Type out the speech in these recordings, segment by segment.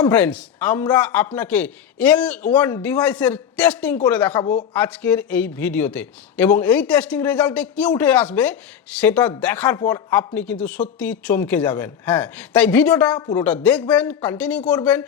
Welcome friends আমরা আপনাকে L one ডিভাইসের টেস্টিং করে দেখাবো আজকের এই ভিডিওতে। এবং এই টেস্টিং রেজাল্টে কি উঠে আসবে, সেটা দেখার পর আপনি কিন্তু সত্যি চমকে যাবেন। হ্যাঁ তাই ভিডিওটা পুরোটা দেখবেন কন্টিনিউ করবেন।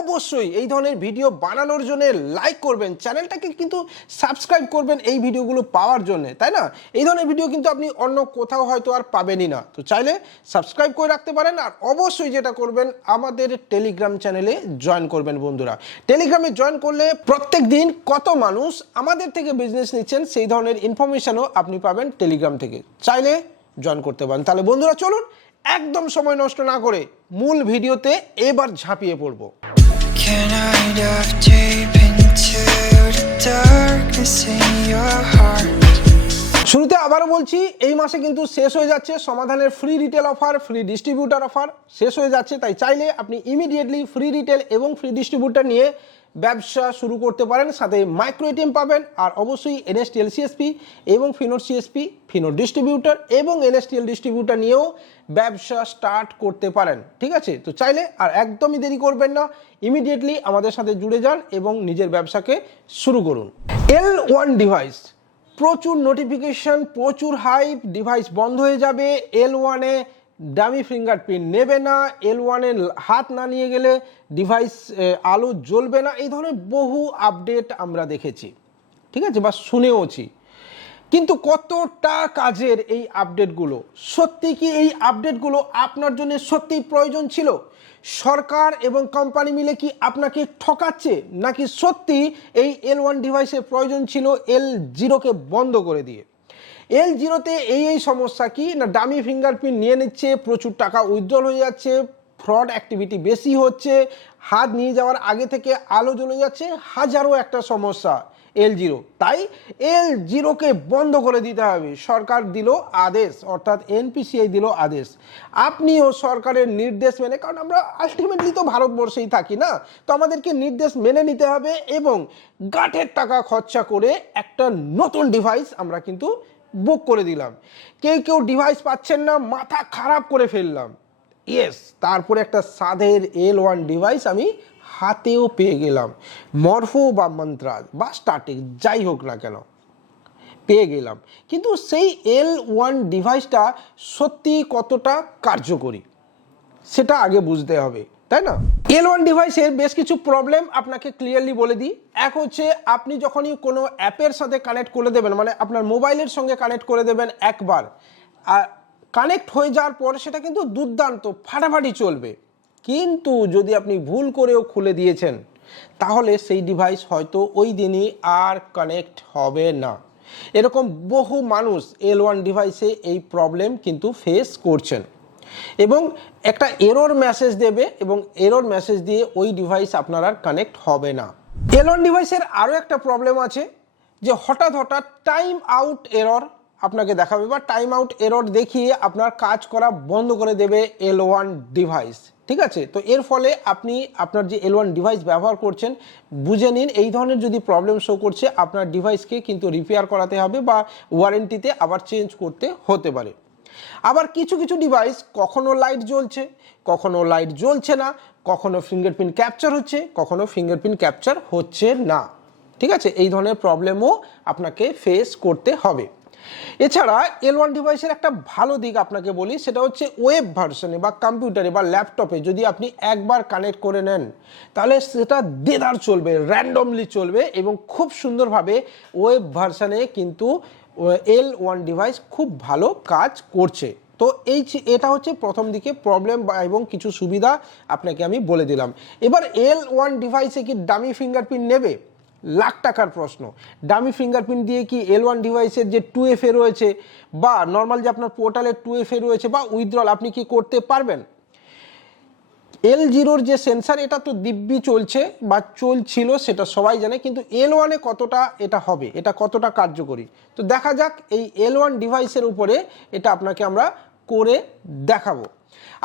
অবশ্যই এই ধরনের ভিডিও বানানোর জন্য লাইক করবেন। চ্যানেলটাকে কিন্তু সাবস্ক্রাইব করবেন এই ভিডিওগুলো পাওয়ার জন্য, তাই না? এই ধরনের ভিডিও কিন্তু আপনি অন্য কোথাও হয়তো আর পাবেনই না। তো চাইলে সাবস্ক্রাইব করে রাখতে পারেন আর অবশ্যই যেটা করবেন, আমাদের টেলিগ্রাম চ্যানেলে জয়েন করবেন বন্ধুরা। টেলিগ্রামে জয়েন করলে প্রত্যেক দিন কত মানুষ আমাদের থেকে বিজনেস নিচ্ছেন সেই ধরনের ইনফরমেশনও আপনি পাবেন টেলিগ্রাম থেকে। চাইলে জয়েন করতে পারেন। তাহলে বন্ধুরা চলুন একদম সময় নষ্ট না করে মূল ভিডিওতে এবার ঝাঁপিয়ে পড়ব? শুরুতে আবারও বলছি এই মাসে কিন্তু শেষ হয়ে যাচ্ছে সমাধানের free retail offer free distributor offer শেষ হয়ে যাচ্ছে। তাই চাইলে আপনি ইমিডিয়েটলি ফ্রি রিটেল এবং ফ্রি ডিস্ট্রিবিউটার নিয়ে ব্যবসা শুরু করতে পারেন, সাথে মাইক্রো এটিএম পাবেন, আর অবশ্যই এনএসটিএল সিএসপি এবং ফিনোর সিএসপি ফিনোর ডিস্ট্রিবিউটার এবং এনএসটিএল ডিস্ট্রিবিউটার নিয়েও ব্যবসা স্টার্ট করতে পারেন, ঠিক আছে? তো চাইলে আর একদমই দেরি করবেন না ইমিডিয়েটলি আমাদের সাথে জুড়ে যান এবং নিজের ব্যবসাকে শুরু করুন। এল ওয়ান ডিভাইস প্রচুর নোটিফিকেশন প্রচুর হাইপ ডিভাইস বন্ধ হয়ে যাবে এল ওয়ানে ডামি ফিঙ্গারপ্রিন্ট নেবে না এল ওয়ানে হাত না নিয়ে গেলে ডিভাইস আলো জ্বলবে না, এই ধরনের বহু আপডেট আমরা দেখেছি। ঠিক আছে? বা শুনেওছি। কিন্তু কতটা কাজের এই আপডেটগুলো সত্যি কি এই আপডেটগুলো আপনার জন্য সত্যিই প্রয়োজন ছিল? সরকার এবং কোম্পানি মিলে কি আপনাকে ঠকাচ্ছে? নাকি সত্যি এই এল ওয়ান ডিভাইসের প্রয়োজন ছিল এল জিরোকে বন্ধ করে দিয়ে? এল জিরোতে এই এই সমস্যা কি? না ডামি ফিঙ্গারপ্রিন্ট নিয়ে নিচ্ছে, প্রচুর টাকা উজ্জ্বল হয়ে যাচ্ছে ফ্রড অ্যাক্টিভিটি বেশি হচ্ছে, হাত নিয়ে যাওয়ার আগে থেকে আলো জ্বলে যাচ্ছে, হাজারো একটা সমস্যা এল জিরো তাই এল জিরোকে বন্ধ করে দিতে হবে। সরকার দিল আদেশ, অর্থাৎ এনপিসিআই দিল আদেশ। আপনিও সরকারের নির্দেশ মেনে, কারণ আমরা আলটিমেটলি তো ভারতবর্ষেই থাকি না, তো আমাদেরকে নির্দেশ মেনে নিতে হবে এবং গাঠের টাকা খরচা করে একটা নতুন ডিভাইস আমরা কিন্তু বুক করে দিলাম। কেউ কেউ ডিভাইস পাচ্ছেন না, মাথা খারাপ করে ফেললাম। ইয়েস তারপরে একটা সাধের এল ওয়ান ডিভাইস আমি হাতেও পেয়ে গেলাম। মরফো বা মন্ত্রাজ বা স্টার্টিং যাই হোক না কেন, পেয়ে গেলাম। কিন্তু সেই এল ওয়ান ডিভাইসটা সত্যি কতটা কার্যকরী, সেটা আগে বুঝতে হবে। তাই না? এল ওয়ান ডিভাইসের বেশ কিছু প্রবলেম আপনাকে ক্লিয়ারলি বলে দিই। এক হচ্ছে, আপনি যখনই কোনো অ্যাপের সাথে কানেক্ট করে দেবেন মানে আপনার মোবাইলের সঙ্গে কানেক্ট করে দেবেন একবার, আর কানেক্ট হয়ে যাওয়ার পর সেটা কিন্তু দুর্দান্ত, ফাটাফাটি চলবে। কিন্তু যদি আপনি ভুল করেও খুলে দিয়েছেন, তাহলে সেই ডিভাইস হয়তো ওই দিনই আর কানেক্ট হবে না। এরকম বহু মানুষ এল ওয়ান ডিভাইসে এই প্রবলেম কিন্তু ফেস করছেন। এবং একটা এরর মেসেজ দেবে এবং এরর মেসেজ দিয়ে ওই ডিভাইস আপনার আর কানেক্ট হবে না। এল ওয়ান ডিভাইসের আরও একটা প্রবলেম আছে যে হঠাৎ হঠাৎ টাইম আউট এরর আপনাকে দেখাবে বা টাইম আউট এরর দেখিয়ে আপনার কাজ করা বন্ধ করে দেবে এল ওয়ান ডিভাইস ঠিক আছে? তো এর ফলে আপনি আপনার যে এল ওয়ান ডিভাইস ব্যবহার করছেন, বুঝে নিন, এই ধরনের যদি প্রবলেম শো করছে, আপনার ডিভাইসকে কিন্তু রিপেয়ার করাতে হবে বা ওয়ারেন্টিতে আবার চেঞ্জ করতে হতে পারে। আবার কিছু কিছু ডিভাইস কখনো লাইট জ্বলছে, কখনো লাইট জ্বলছে না, কখনো ফিঙ্গারপ্রিন্ট ক্যাপচার হচ্ছে, কখনো ফিঙ্গারপ্রিন্ট ক্যাপচার হচ্ছে না। ঠিক আছে? এই ধরনের প্রবলেমও আপনাকে ফেস করতে হবে। এছাড়া এল ওয়ান ডিভাইসের একটা ভালো দিক আপনাকে বলি, সেটা হচ্ছে ওয়েব ভার্সনে বা কম্পিউটারে বা ল্যাপটপে যদি আপনি একবার কানেক্ট করে নেন, তাহলে সেটা দেদার চলবে র্যান্ডমলি চলবে এবং খুব সুন্দরভাবে ওয়েব ভার্সনে কিন্তু এল ওয়ান ডিভাইস খুব ভালো কাজ করছে। তো এই এটা হচ্ছে প্রথম দিকে প্রবলেম এবং কিছু সুবিধা আপনাকে আমি বলে দিলাম। এবার এল ওয়ান ডিভাইসে কি ডামি ফিঙ্গারপ্রিন্ট নেবে? লাখ টাকার প্রশ্ন। ডামি ফিঙ্গারপ্রিন্ট দিয়ে কি এল ওয়ান ডিভাইসের যে টু এফ এ রয়েছে বা নর্মাল যে আপনার পোর্টালের টু এফ এ রয়েছে বা উইথড্রল আপনি কি করতে পারবেন? এল জিরোর যে সেন্সার এটা তো দিব্যি চলছে বা চলছিল, সেটা সবাই জানে, কিন্তু এল ওয়ানে কতটা এটা হবে, এটা কতটা কার্যকরী? তো দেখা যাক এই এল ওয়ান ডিভাইসের উপরে এটা আপনাকে আমরা করে দেখাবো।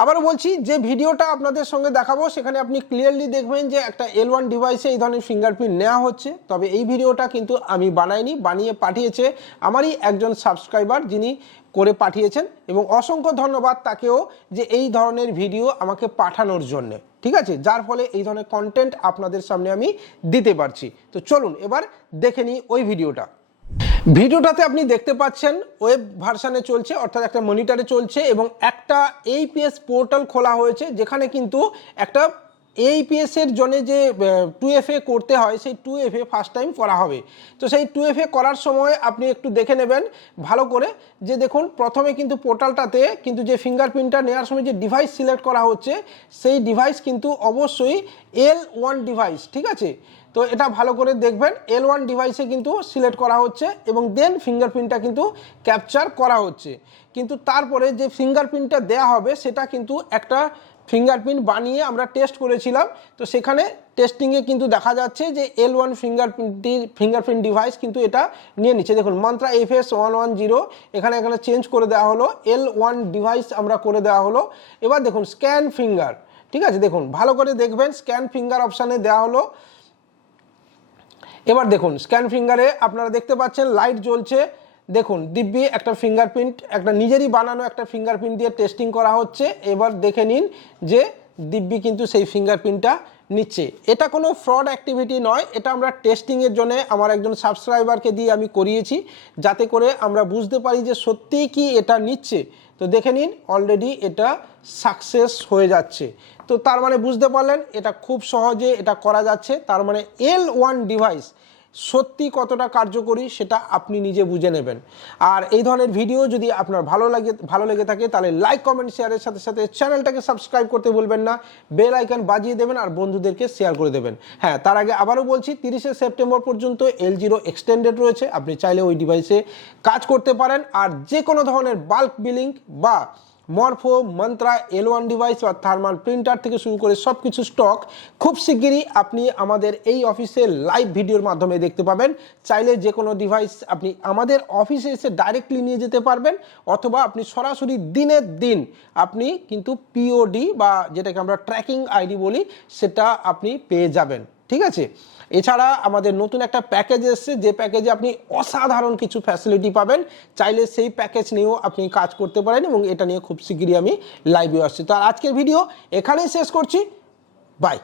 আবারও বলছি, যে ভিডিওটা আপনাদের সঙ্গে দেখাবো, সেখানে আপনি ক্লিয়ারলি দেখবেন যে একটা এল ওয়ান ডিভাইসে এই ধরনের ফিঙ্গারপ্রিন্ট নেওয়া হচ্ছে। তবে এই ভিডিওটা কিন্তু আমি বানাইনি, বানিয়ে পাঠিয়েছে আমারই একজন সাবস্ক্রাইবার যিনি করে পাঠিয়েছেন, এবং অসংখ্য ধন্যবাদ তাকেও যে এই ধরনের ভিডিও আমাকে পাঠানোর জন্যে। ঠিক আছে? যার ফলে এই ধরনের কন্টেন্ট আপনাদের সামনে আমি দিতে পারছি। তো চলুন, এবার দেখে নিই ওই ভিডিওটা। ভিডিওটাতে আপনি দেখতে পাচ্ছেন ওয়েব ভার্সানে চলছে, অর্থাৎ একটা মনিটরে চলছে এবং একটা এইপিএস পোর্টাল খোলা হয়েছে, যেখানে কিন্তু একটা এইপিএস এর জন্য যে টু এফ এ করতে হয়, সেই two F A first time করা হবে। তো সেই টু এফ এ করার সময় আপনি একটু দেখে নেবেন, ভালো করে যে দেখুন, প্রথমে কিন্তু পোর্টালটাতে কিন্তু যে ফিঙ্গারপ্রিন্টটা নেওয়ার সময় যে ডিভাইস সিলেক্ট করা হচ্ছে, সেই ডিভাইস কিন্তু অবশ্যই এল ওয়ান ডিভাইস ঠিক আছে? তো এটা ভালো করে দেখবেন এল ওয়ান ডিভাইসে কিন্তু সিলেক্ট করা হচ্ছে এবং দেন ফিঙ্গারপ্রিন্টটা কিন্তু ক্যাপচার করা হচ্ছে। কিন্তু তারপরে যে ফিঙ্গারপ্রিন্টটা দেয়া হবে, সেটা কিন্তু একটা ফিঙ্গারপ্রিন্ট বানিয়ে আমরা টেস্ট করেছিলাম। তো সেখানে টেস্টিংয়ে কিন্তু দেখা যাচ্ছে যে এল ওয়ান ফিঙ্গারপ্রিন্টটি ফিঙ্গারপ্রিন্ট ডিভাইস কিন্তু এটা নিয়ে নিচ্ছে। দেখুন Mantra F S one one zero এখানে এখানে চেঞ্জ করে দেওয়া হলো এল ওয়ান ডিভাইস আমরা করে দেওয়া হলো। এবার দেখুন স্ক্যান ফিঙ্গার ঠিক আছে? দেখুন, ভালো করে দেখবেন স্ক্যান ফিঙ্গার অপশানে দেওয়া হলো। এবার দেখুন স্ক্যান ফিঙ্গারে আপনারা দেখতে পাচ্ছেন লাইট জ্বলছে। দেখুন, দিব্যি একটা ফিঙ্গারপ্রিন্ট একটা নিজেরই বানানো একটা ফিঙ্গারপ্রিন্ট দিয়ে টেস্টিং করা হচ্ছে। এবার দেখে নিন যে দিব্যি কিন্তু সেই ফিঙ্গারপ্রিন্টটা নিচ্ছে। এটা কোনো ফ্রড অ্যাক্টিভিটি নয়, এটা আমরা টেস্টিংয়ের জন্য আমার একজন সাবস্ক্রাইবারকে দিয়ে আমি করিয়েছি, যাতে করে আমরা বুঝতে পারি যে সত্যিই কি এটা নিচ্ছে। তো দেখে নিন অলরেডি এটা সাকসেস হয়ে যাচ্ছে। তো তার মানে বুঝতে পারলেন, এটা খুব সহজে এটা করা যাচ্ছে। তার মানে এল ওয়ান ডিভাইস সত্যি কতটা কার্যকরী সেটা আপনি নিজে বুঝে নেবেন। আর এই ধরনের ভিডিও যদি আপনার ভালো লাগে, ভালো লেগে থাকে, তাহলে লাইক কমেন্ট শেয়ারের সাথে সাথে চ্যানেলটাকে সাবস্ক্রাইব করতে ভুলবেন না। বেল আইকন বাজিয়ে দেবেন আর বন্ধুদেরকে শেয়ার করে দেবেন। হ্যাঁ তার আগে আবারও বলছি, তিরিশে সেপ্টেম্বর পর্যন্ত এল জিরো এক্সটেন্ডেড রয়েছে। আপনি চাইলে ওই ডিভাইসে কাজ করতে পারেন। আর যে কোনো ধরনের বাল্ক বিলিং বা Morpho, Mantra L one device বা থার্মাল প্রিন্টার থেকে শুরু করে সব কিছু স্টক খুব শিগগিরই আপনি আমাদের এই অফিসে লাইভ ভিডিওর মাধ্যমে দেখতে পাবেন। চাইলে যে কোনো ডিভাইস আপনি আমাদের অফিসে এসে ডাইরেক্টলি নিয়ে যেতে পারবেন অথবা আপনি সরাসরি দিনের দিন আপনি কিন্তু পিওডি বা যেটাকে আমরা ট্র্যাকিং আইডি বলি, সেটা আপনি পেয়ে যাবেন। ঠিক আছে? এছাড়া আমাদের নতুন একটা প্যাকেজ এসছে, যে প্যাকেজে আপনি অসাধারণ কিছু ফ্যাসিলিটি পাবেন। চাইলে সেই প্যাকেজ নিয়েও আপনি কাজ করতে পারেন এবং এটা নিয়ে খুব শিগগিরই আমি লাইভে আসছি। তো আর আজকের ভিডিও এখানেই শেষ করছি। বাই